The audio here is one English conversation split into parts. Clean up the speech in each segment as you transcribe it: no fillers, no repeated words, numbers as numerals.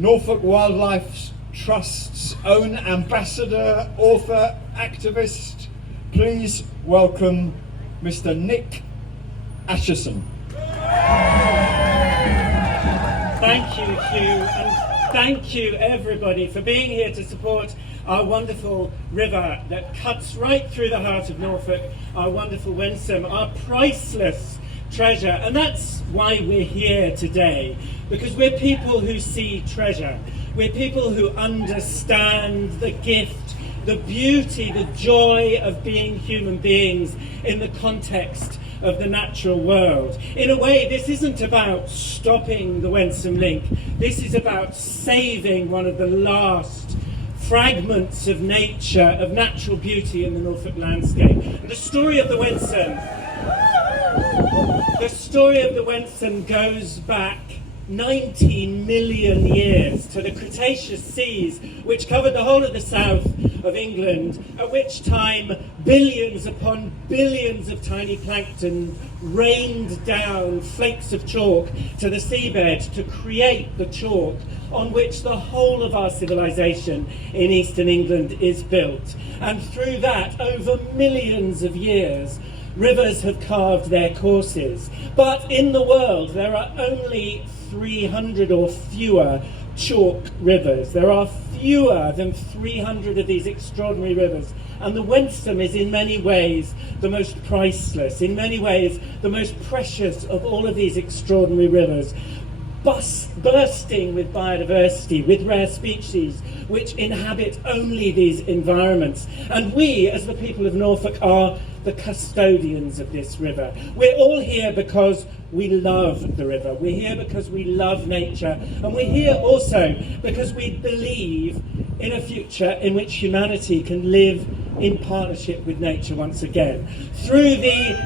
Norfolk Wildlife Trust's own ambassador, author, activist. Please welcome Mr. Nick Acheson. Thank you, Hugh, and thank you everybody for being here to support our wonderful river that cuts right through the heart of Norfolk, our wonderful Wensum, our priceless treasure. And that's why we're here today, because we're people who see treasure. We're people who understand the gift, the beauty, the joy of being human beings in the context of the natural world. In a way, this isn't about stopping the Wensum link. This is about saving one of the last fragments of nature, of natural beauty in the Norfolk landscape. The story of the Wensum goes back 90 million years to the Cretaceous seas, which covered the whole of the south of England, at which time billions upon billions of tiny plankton rained down flakes of chalk to the seabed to create the chalk on which the whole of our civilization in eastern England is built. And through that, over millions of years, rivers have carved their courses. But in the world, there are only 300 or fewer chalk rivers. There are fewer than 300 of these extraordinary rivers. And the Wensum is in many ways the most priceless, in many ways the most precious of all of these extraordinary rivers, bursting with biodiversity, with rare species which inhabit only these environments. And we, as the people of Norfolk, are the custodians of this river. We're all here because we love the river. We're here because we love nature. And we're here also because we believe in a future in which humanity can live in partnership with nature once again. Through the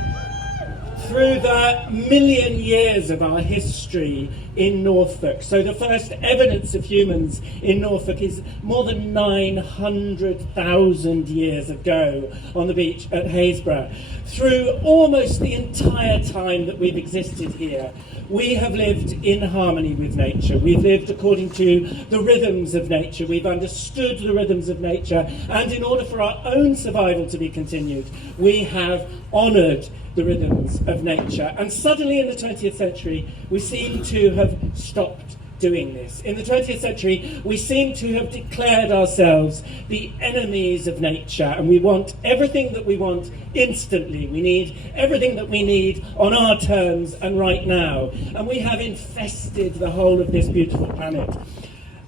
million years of our history in Norfolk. So the first evidence of humans in Norfolk is more than 900,000 years ago on the beach at Haysborough. Through almost the entire time that we've existed here, we have lived in harmony with nature. We've lived according to the rhythms of nature. We've understood the rhythms of nature. And in order for our own survival to be continued, we have honoured the rhythms of nature. And suddenly in the 20th century, we seem to have stopped doing this. In the 20th century, we seem to have declared ourselves the enemies of nature, and we want everything that we want instantly. We need everything that we need on our terms and right now. And we have infested the whole of this beautiful planet.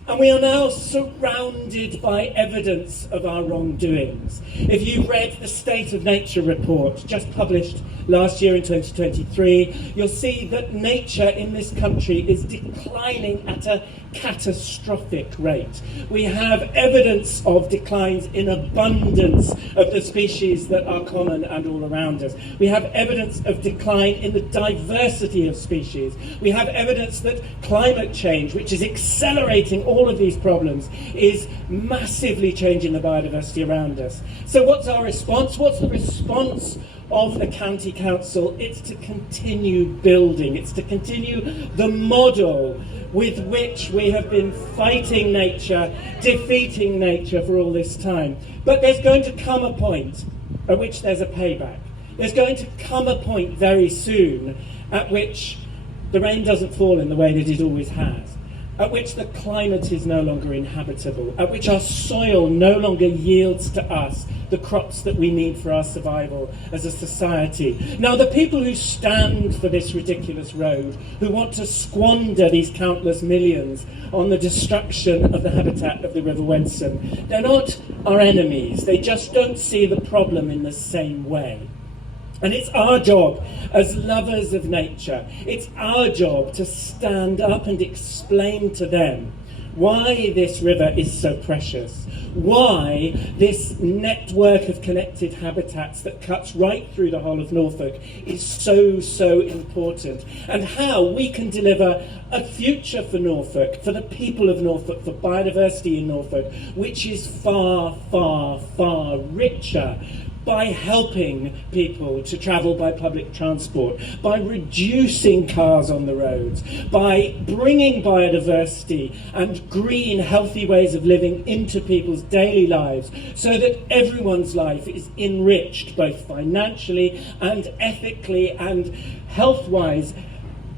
And we are now surrounded by evidence of our wrongdoings. If you've read the State of Nature report, just published last year in 2023, you'll see that nature in this country is declining at a catastrophic rate. We have evidence of declines in abundance of the species that are common and all around us. We have evidence of decline in the diversity of species. We have evidence that climate change, which is accelerating all of these problems, is massively changing the biodiversity around us. So what's our response? What's the response of the county council? It's to continue building. It's to continue the model with which we have been fighting nature, defeating nature for all this time. But there's going to come a point at which there's a payback. There's going to come a point very soon at which the rain doesn't fall in the way that it always has, at which the climate is no longer inhabitable, at which our soil no longer yields to us the crops that we need for our survival as a society. Now, the people who stand for this ridiculous road, who want to squander these countless millions on the destruction of the habitat of the River Wensum, they're not our enemies. They just don't see the problem in the same way. And it's our job as lovers of nature, it's our job to stand up and explain to them why this river is so precious, why this network of connected habitats that cuts right through the whole of Norfolk is so, so important, and how we can deliver a future for Norfolk, for the people of Norfolk, for biodiversity in Norfolk, which is far, far, far richer, by helping people to travel by public transport, by reducing cars on the roads, by bringing biodiversity and green, healthy ways of living into people's daily lives so that everyone's life is enriched both financially and ethically and health-wise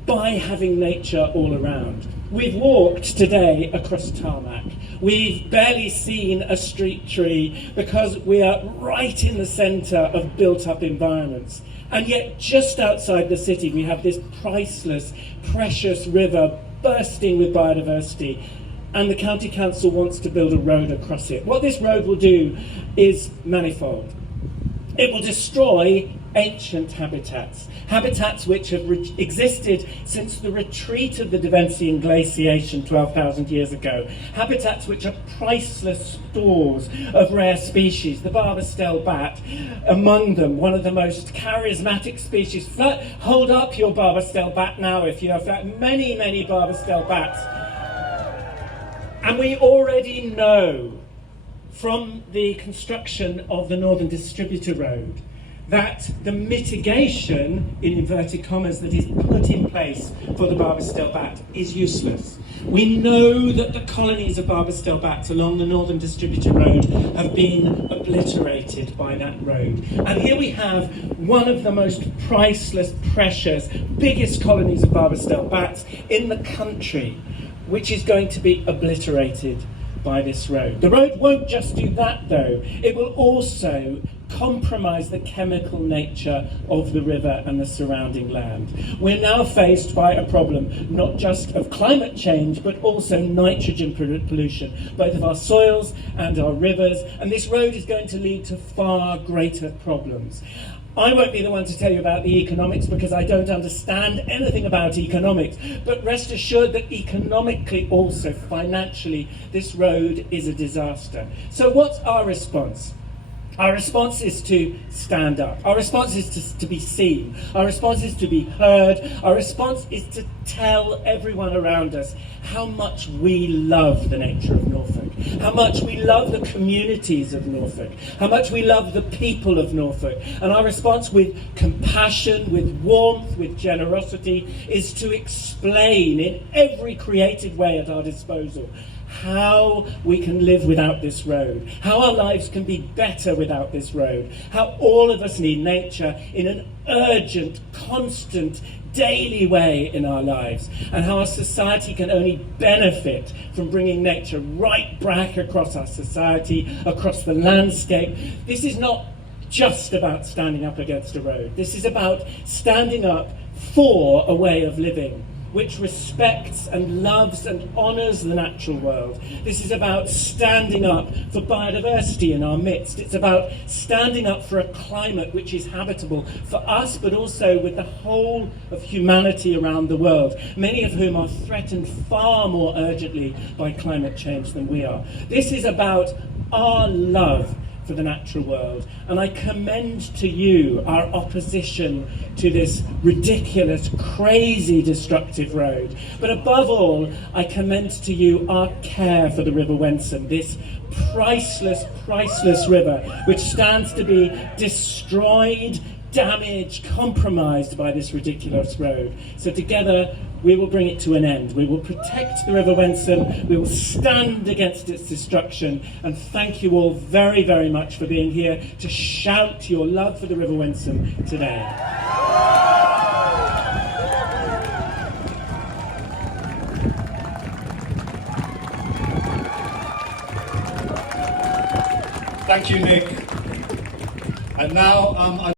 by having nature all around. We've walked today across tarmac. We've barely seen a street tree because we are right in the centre of built-up environments. And yet, just outside the city, we have this priceless, precious river bursting with biodiversity, and the county council wants to build a road across it. What this road will do is manifold. It will destroy ancient habitats, habitats which have existed since the retreat of the Devonsian glaciation 12,000 years ago, habitats which are priceless stores of rare species, the barbastelle bat among them, one of the most charismatic species. Hold up your barbastelle bat now if you have many, many barbastelle bats. And we already know from the construction of the Northern Distributor Road that the mitigation, in inverted commas, that is put in place for the barbastelle bat is useless. We know that the colonies of barbastelle bats along the Northern Distributor Road have been obliterated by that road. And here we have one of the most priceless, precious, biggest colonies of barbastelle bats in the country, which is going to be obliterated by this road. The road won't just do that, though. It will also compromise the chemical nature of the river and the surrounding land. We're now faced by a problem not just of climate change, but also nitrogen pollution, both of our soils and our rivers, and this road is going to lead to far greater problems. I won't be the one to tell you about the economics because I don't understand anything about economics, but rest assured that economically also, financially, this road is a disaster. So what's our response? Our response is to stand up. Our response is to be seen. Our response is to be heard. Our response is to tell everyone around us how much we love the nature of Norfolk, how much we love the communities of Norfolk, how much we love the people of Norfolk. And our response with compassion, with warmth, with generosity is to explain in every creative way at our disposal how we can live without this road, how our lives can be better without this road, how all of us need nature in an urgent, constant, daily way in our lives, and how our society can only benefit from bringing nature right back across our society, across the landscape. This is not just about standing up against a road. This is about standing up for a way of living which respects and loves and honours the natural world. This is about standing up for biodiversity in our midst. It's about standing up for a climate which is habitable for us, but also with the whole of humanity around the world, many of whom are threatened far more urgently by climate change than we are. This is about our love for the natural world, and I commend to you our opposition to this ridiculous, crazy, destructive road. But above all, I commend to you our care for the River Wensum, this priceless, priceless river, which stands to be destroyed, damaged, compromised by this ridiculous road. So together, we will bring it to an end. We will protect the River Wensum. We will stand against its destruction. And thank you all very, very much for being here to shout your love for the River Wensum today. Thank you, Nick. And now